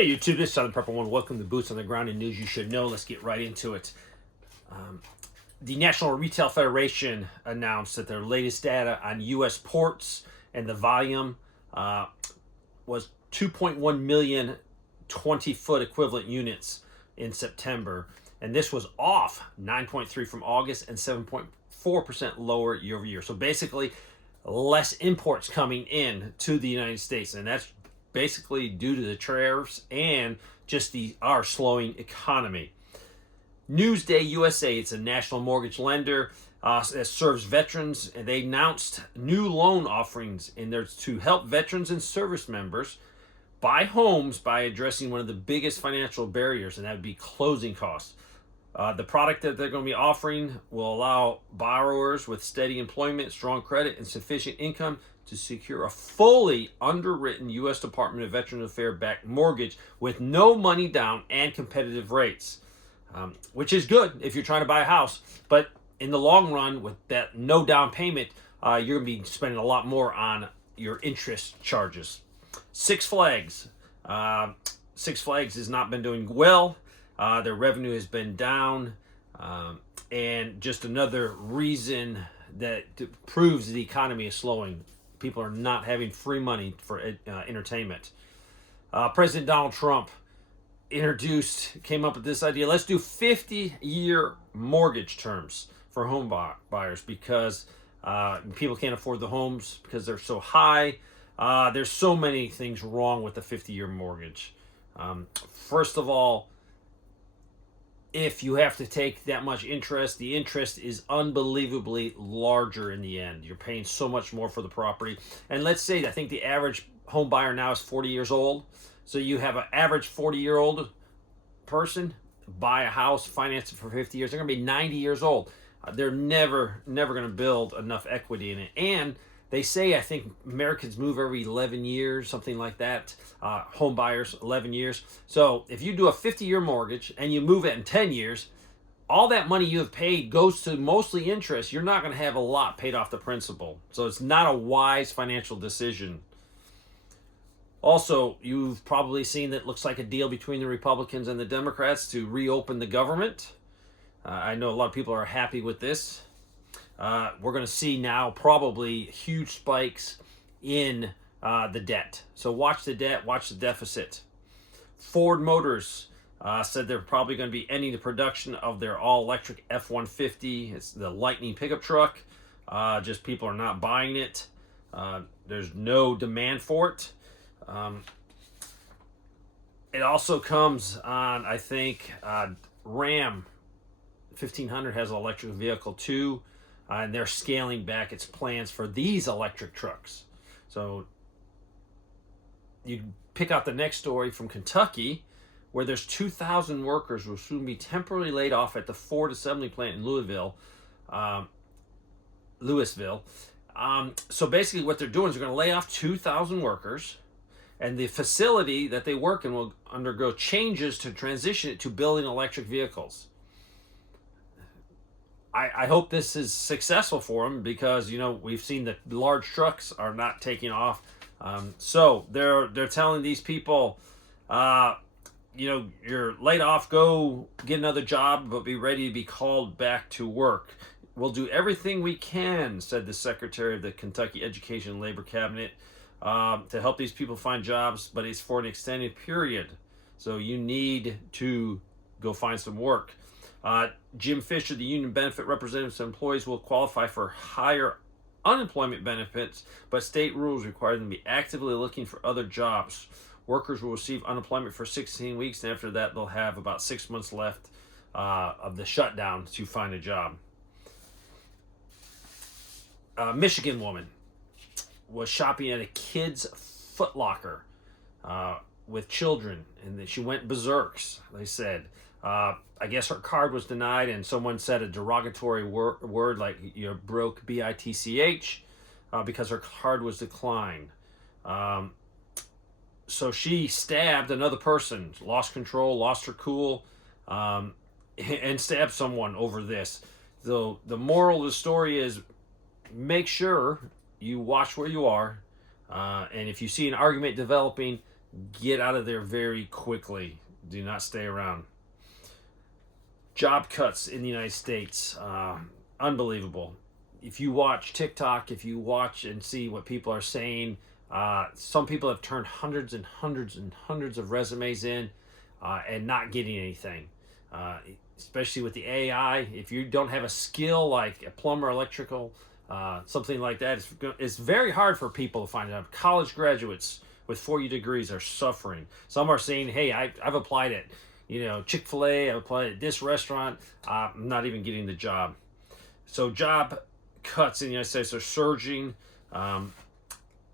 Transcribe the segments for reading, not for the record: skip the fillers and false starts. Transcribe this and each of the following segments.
Hey YouTube, this is Southern Purple One. Welcome to Boots on the Ground and news you should know. Let's get right into it. The National Retail Federation announced that their latest data on U.S. ports and the volume was 2.1 million 20-foot equivalent units in September. And this was off 9.3 from August and 7.4% lower year over year. So basically, less imports coming in to the United States. And that's basically due to the tariffs and just our slowing economy. Newsday USA, it's a national mortgage lender that serves veterans, and they announced new loan offerings in there to help veterans and service members buy homes by addressing one of the biggest financial barriers, and that would be closing costs. The product that they're going to be offering will allow borrowers with steady employment, strong credit, and sufficient income to secure a fully underwritten U.S. Department of Veterans Affairs backed mortgage with no money down and competitive rates, which is good if you're trying to buy a house. But in the long run, with that no down payment, you're going to be spending a lot more on your interest charges. Six Flags. Six Flags has not been doing well. Their revenue has been down, and just another reason that proves the economy is slowing. People are not having free money for entertainment. President Donald Trump came up with this idea. Let's do 50-year mortgage terms for home buyers because people can't afford the homes because they're so high. There's so many things wrong with the 50-year mortgage. First of all, if you have to take that much interest, the interest is unbelievably larger in the end. You're paying so much more for the property. And let's say, I think the average home buyer now is 40 years old. So you have an average 40-year-old person buy a house, finance it for 50 years. They're going to be 90 years old. They're never going to build enough equity in it. And they say, I think Americans move every 11 years, something like that. Home buyers, 11 years. So if you do a 50-year mortgage and you move it in 10 years, all that money you have paid goes to mostly interest. You're not going to have a lot paid off the principal. So it's not a wise financial decision. Also, you've probably seen that it looks like a deal between the Republicans and the Democrats to reopen the government. I know a lot of people are happy with this. We're going to see now probably huge spikes in the debt. So watch the debt, watch the deficit. Ford Motors said they're probably going to be ending the production of their all-electric F-150. It's the Lightning pickup truck. Just people are not buying it. There's no demand for it. It also comes on, I think, Ram 1500 has an electric vehicle too. And they're scaling back its plans for these electric trucks. So you pick out the next story from Kentucky, where there's 2,000 workers will soon be temporarily laid off at the Ford assembly plant in Louisville. So basically what they're doing is they're going to lay off 2,000 workers, and the facility that they work in will undergo changes to transition it to building electric vehicles. I hope this is successful for them because, we've seen that large trucks are not taking off. So they're telling these people, you're laid off, go get another job, but be ready to be called back to work. We'll do everything we can, said the Secretary of the Kentucky Education and Labor Cabinet, to help these people find jobs, but it's for an extended period. So you need to go find some work. Jim Fisher, the union benefit representative, said employees will qualify for higher unemployment benefits, but state rules require them to be actively looking for other jobs. Workers will receive unemployment for 16 weeks, and after that, they'll have about 6 months left of the shutdown to find a job. A Michigan woman was shopping at a kid's Foot Locker with children, and she went berserks, they said. I guess her card was denied, and someone said a derogatory word like "you're broke," B-I-T-C-H, because her card was declined. So she stabbed another person, lost control, lost her cool, and stabbed someone over this. So the moral of the story is make sure you watch where you are, and if you see an argument developing, get out of there very quickly. Do not stay around. Job cuts in the United States, unbelievable. If you watch TikTok, if you watch and see what people are saying, some people have turned hundreds and hundreds and hundreds of resumes in and not getting anything. Especially with the AI, if you don't have a skill like a plumber, electrical, something like that, it's very hard for people to find out. College graduates with 4 degrees are suffering. Some are saying, hey, I've applied at Chick-fil-A, I've applied at this restaurant, I'm not even getting the job. So job cuts in the United States are surging.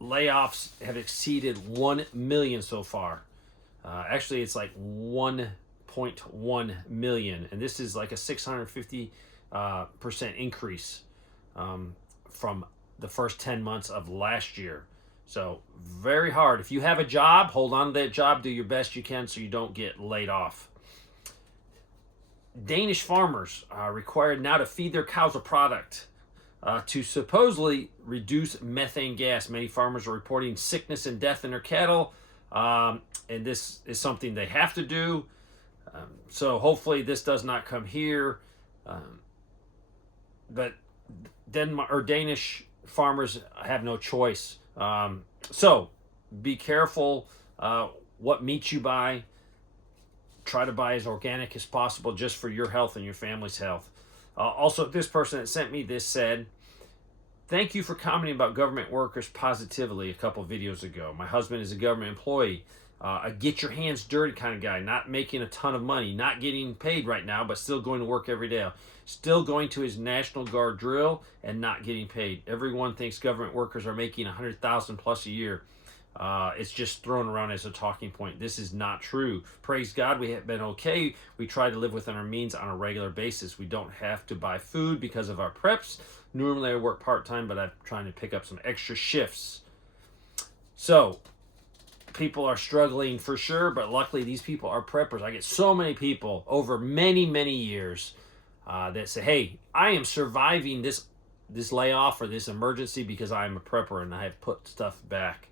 Layoffs have exceeded 1 million so far. Actually, it's like 1.1 million, and this is like a 650% increase from the first 10 months of last year. So very hard. If you have a job, hold on to that job. Do your best you can so you don't get laid off. Danish farmers are required now to feed their cows a product to supposedly reduce methane gas. Many farmers are reporting sickness and death in their cattle, and this is something they have to do. So hopefully this does not come here. But Danish farmers have no choice. So be careful what meat you buy. Try to buy as organic as possible just for your health and your family's health. Also, this person that sent me this said, thank you for commenting about government workers positively a couple videos ago. My husband is a government employee. A get your hands dirty kind of guy, not making a ton of money, not getting paid right now, but still going to work every day. Still going to his National Guard drill and not getting paid. Everyone thinks government workers are making $100,000 plus a year. It's just thrown around as a talking point. This is not true. Praise God, we have been okay. We try to live within our means on a regular basis. We don't have to buy food because of our preps. Normally I work part-time, but I'm trying to pick up some extra shifts. So people are struggling for sure, but luckily these people are preppers. I get so many people over many, many years that say, hey, I am surviving this layoff or this emergency because I am a prepper and I have put stuff back.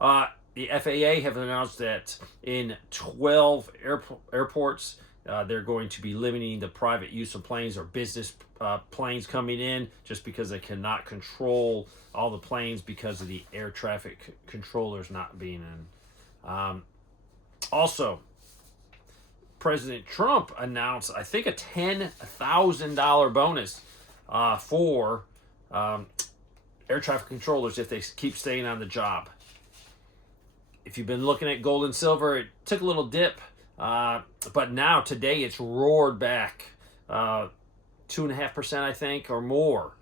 The FAA have announced that in 12 airports, they're going to be limiting the private use of planes or business planes coming in just because they cannot control all the planes because of the air traffic controllers not being in. Also, President Trump announced, I think, a $10,000 bonus for air traffic controllers if they keep staying on the job. If you've been looking at gold and silver, it took a little dip, but now today it's roared back 2.5%, I think, or more.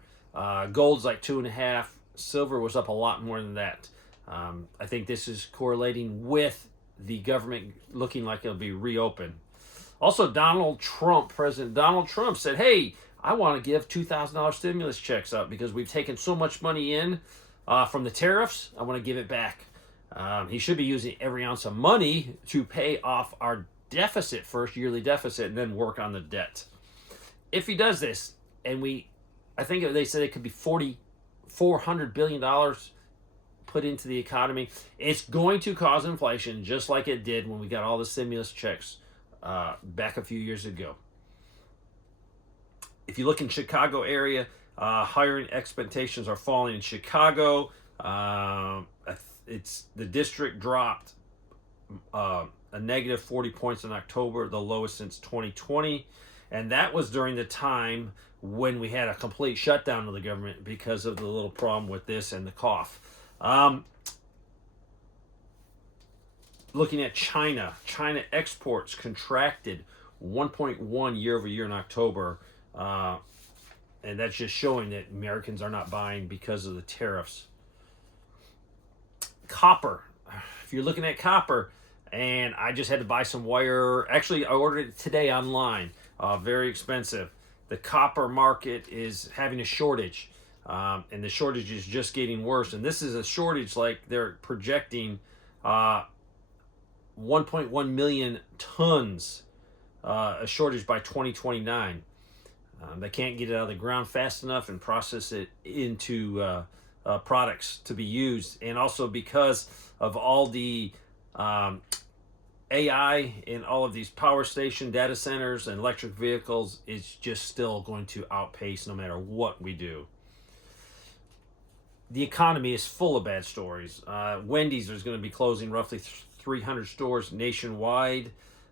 Gold's like 2.5%. Silver was up a lot more than that. I think this is correlating with the government looking like it'll be reopened. Also, President Donald Trump said, hey, I want to give $2,000 stimulus checks out because we've taken so much money in from the tariffs. I want to give it back. He should be using every ounce of money to pay off our deficit first, yearly deficit, and then work on the debt. If he does this, and I think they said it could be $400 billion put into the economy, it's going to cause inflation just like it did when we got all the stimulus checks back a few years ago. If you look in Chicago area, hiring expectations are falling in Chicago. The district dropped a negative 40 points in October, the lowest since 2020. And that was during the time when we had a complete shutdown of the government because of the little problem with this and the cough. Looking at China exports contracted 1.1 year over year in October. And that's just showing that Americans are not buying because of the tariffs. Copper. If you're looking at copper, and I just had to buy some wire. Actually, I ordered it today online. Very expensive. The copper market is having a shortage, and the shortage is just getting worse. And this is a shortage like they're projecting 1.1 million tons, a shortage by 2029. They can't get it out of the ground fast enough and process it into products to be used. And also because of all the AI in all of these power station data centers and electric vehicles is just still going to outpace no matter what we do. The economy is full of bad stories. Wendy's is going to be closing roughly 300 stores nationwide,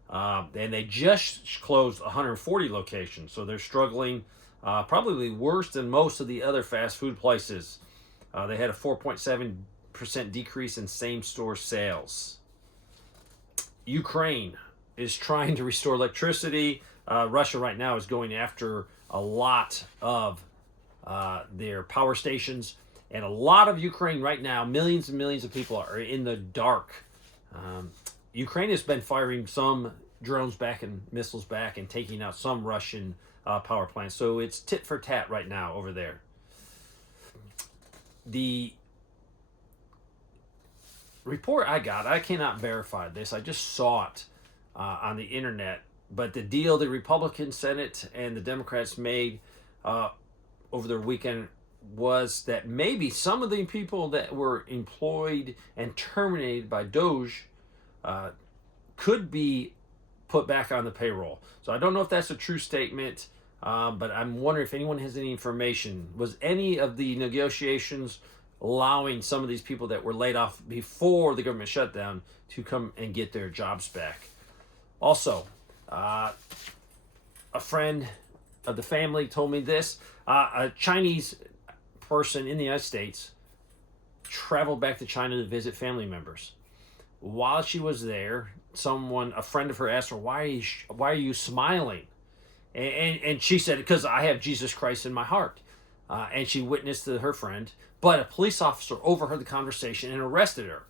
and they just closed 140 locations, so they're struggling probably worse than most of the other fast food places. They had a 4.7% decrease in same-store sales. Ukraine is trying to restore electricity. Russia right now is going after a lot of their power stations. And a lot of Ukraine right now, millions and millions of people are in the dark. Ukraine has been firing some drones back and missiles back and taking out some Russian power plants. So it's tit for tat right now over there. The report I got, I cannot verify this, I just saw it on the internet, but the deal the Republican Senate and the Democrats made over their weekend was that maybe some of the people that were employed and terminated by Doge could be put back on the payroll. So I don't know if that's a true statement, but I'm wondering if anyone has any information. Was any of the negotiations allowing some of these people that were laid off before the government shutdown to come and get their jobs back? Also, a friend of the family told me this. A Chinese person in the United States traveled back to China to visit family members. While she was there, a friend of her asked her, why are you smiling? And she said, because I have Jesus Christ in my heart. And she witnessed to her friend, but a police officer overheard the conversation and arrested her.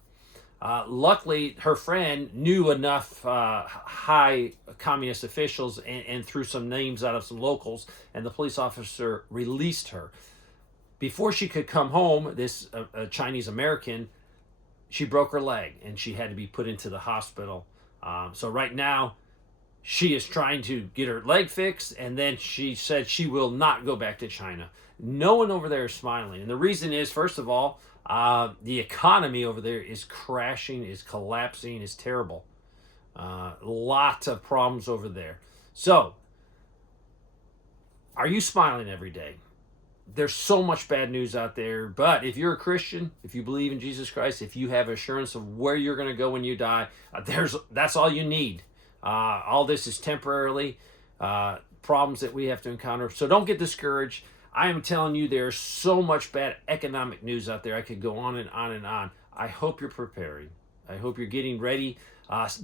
Luckily, her friend knew enough high communist officials and threw some names out of some locals, and the police officer released her. Before she could come home, this Chinese American, she broke her leg and she had to be put into the hospital. So right now, she is trying to get her leg fixed, and then she said she will not go back to China. No one over there is smiling. And the reason is, first of all, the economy over there is crashing, is collapsing, is terrible. Lots of problems over there. So, are you smiling every day? There's so much bad news out there, but if you're a Christian, if you believe in Jesus Christ, if you have assurance of where you're going to go when you die, that's all you need. All this is temporarily problems that we have to encounter. So don't get discouraged. I am telling you, there's so much bad economic news out there. I could go on and on and on. I hope you're preparing. I hope you're getting ready.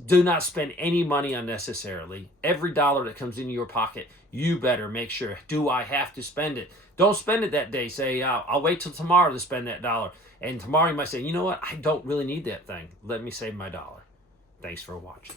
Do not spend any money unnecessarily. Every dollar that comes into your pocket, you better make sure, do I have to spend it? Don't spend it that day. Say, I'll wait till tomorrow to spend that dollar. And tomorrow you might say, you know what? I don't really need that thing. Let me save my dollar. Thanks for watching.